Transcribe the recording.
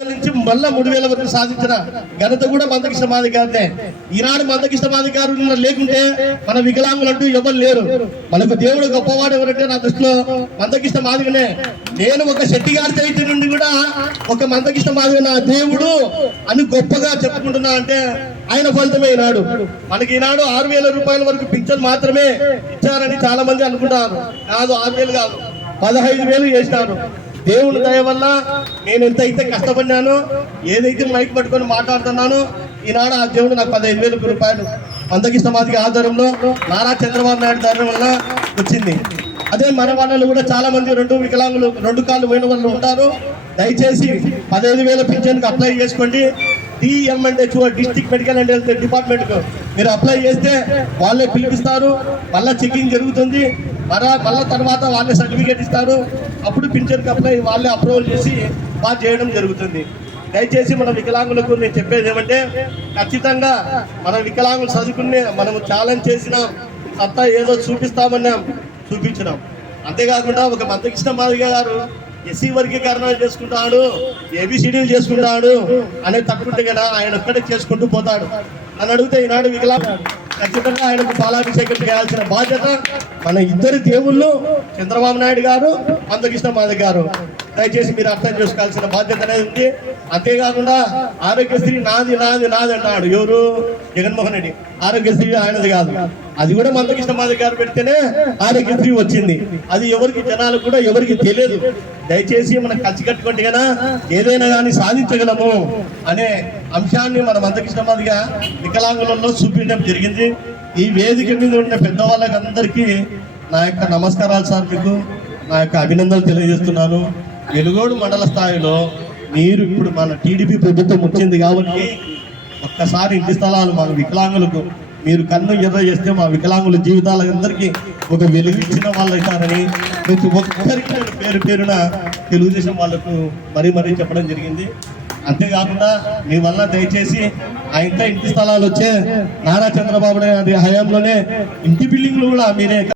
నుంచి మళ్ళా మూడు వేల వరకు సాధించిన ఘనత కూడా మందకృష్ణ మాదిగారినే ఈనాడు మందకృష్ణ మాదిగారు లేకుంటే మన వికలాంగులు అంటూ ఎవరు లేరు. మనకు దేవుడు గొప్పవాడు ఎవరంటే నా దృష్టిలో మందకృష్ణ మాదిగనే. నేను ఒక శెట్టి గారి చైత్య నుండి కూడా ఒక మందకృష్ణ మాదిగ నా దేవుడు అని గొప్పగా చెప్పుకుంటున్నా అంటే ఆయన ఫలితమే ఈనాడు. మనకి ఈనాడు ఆరు వేల రూపాయల వరకు పింఛన్ మాత్రమే ఇచ్చారని చాలా మంది అనుకుంటారు. కాదు ఆరు వేలు కాదు పదహైదు వేలు చేసినారు. దేవుని దయ వల్ల నేను ఎంత అయితే కష్టపడినానో ఏదైతే మైక్ పట్టుకొని మాట్లాడుతున్నానో ఈనాడు ఆ దేవుడు నాకు పదహైదు వేల రూపాయలు అందరికీ సమాధికి ఆధారంలో నారా చంద్రబాబు నాయుడు ధైర్యం వల్ల వచ్చింది. అదే మన వాళ్ళు కూడా చాలా మంది రెండు వికలాంగులు రెండు కాళ్ళు పోయిన వాళ్ళు ఉంటారు. దయచేసి పదహైదు వేల పింఛన్కి అప్లై చేసుకోండి. D M and H district medical and health డిపార్ట్మెంట్కు మీరు అప్లై చేస్తే వాళ్ళే పిలిపిస్తారు. మళ్ళీ చెకింగ్ జరుగుతుంది. మరలా మళ్ళీ తర్వాత వాళ్ళే సర్టిఫికేట్ ఇస్తారు. అప్పుడు పింఛన్కి అప్లై వాళ్ళే అప్రూవల్ చేసి పాస్ చేయడం జరుగుతుంది. దయచేసి మన వికలాంగులకు నేను చెప్పేది ఏమంటే ఖచ్చితంగా మన వికలాంగులు చదువుకునే మనము ఛాలెంజ్ చేసిన సత్తా ఏదో చూపిస్తామన్నాం చూపించినాం. అంతేకాకుండా ఒక మందకృష్ణ మాదిగ గారు ఎస్సీ వర్గీకరణ చేసుకుంటాడు ఏబిసిడీలు చేసుకుంటాడు అనే తప్పుంటే కదా ఆయన ఒక్కడే చేసుకుంటూ పోతాడు. అని అడిగితే ఈనాడు వికలాంగ ఖచ్చితంగా ఆయనకు పాలాభిషేకం చేయాల్సిన బాధ్యత మన ఇద్దరు దేవుళ్ళు చంద్రబాబు నాయుడు గారు మందకృష్ణ మాధవ్ గారు. దయచేసి మీరు అర్థం చేసుకోవాల్సిన బాధ్యత అనేది ఉంది. అంతేకాకుండా ఆరోగ్యశ్రీ నాది నాది నాది అన్నాడు. ఎవరు? జగన్మోహన్ రెడ్డి. ఆరోగ్యశ్రీ ఆయనది కాదు. అది కూడా మందకృష్ణ మాధవ్ గారు పెడితేనే ఆరోగ్యశ్రీ వచ్చింది. అది ఎవరికి జనాలు కూడా ఎవరికి తెలియదు. దయచేసి మనం కలిసి కట్టుకోండి కదా. ఏదైనా కానీ సాధించగలము అనే అంశాన్ని మనం మందకృష్ణ వికలాంగులలో చూపించడం జరిగింది. ఈ వేదిక మీద ఉన్న పెద్దవాళ్ళకందరికీ నా యొక్క నమస్కారాలు సార్ మీకు నా యొక్క అభినందనలు తెలియజేస్తున్నాను. వెలుగోడు మండల స్థాయిలో మీరు ఇప్పుడు మన టీడీపీ ప్రభుత్వం వచ్చింది కాబట్టి ఒక్కసారి ఇంటి స్థలాలు మన వికలాంగులకు మీరు కన్ను ఎర్ర చేస్తే మా వికలాంగుల జీవితాలందరికీ ఒక వెలుగుచ్చిన వాళ్ళు అవుతారని ప్రతి ఒక్కరికి పేరు పేరున తెలుగుదేశం వాళ్ళకు మరీ మరీ చెప్పడం జరిగింది. అంతేకాకుండా మీ వల్ల దయచేసి ఆ ఇంత ఇంటి స్థలాలు వచ్చే నారా చంద్రబాబు నాయుడు హయాంలోనే ఇంటి బిల్డింగ్లు కూడా మీరే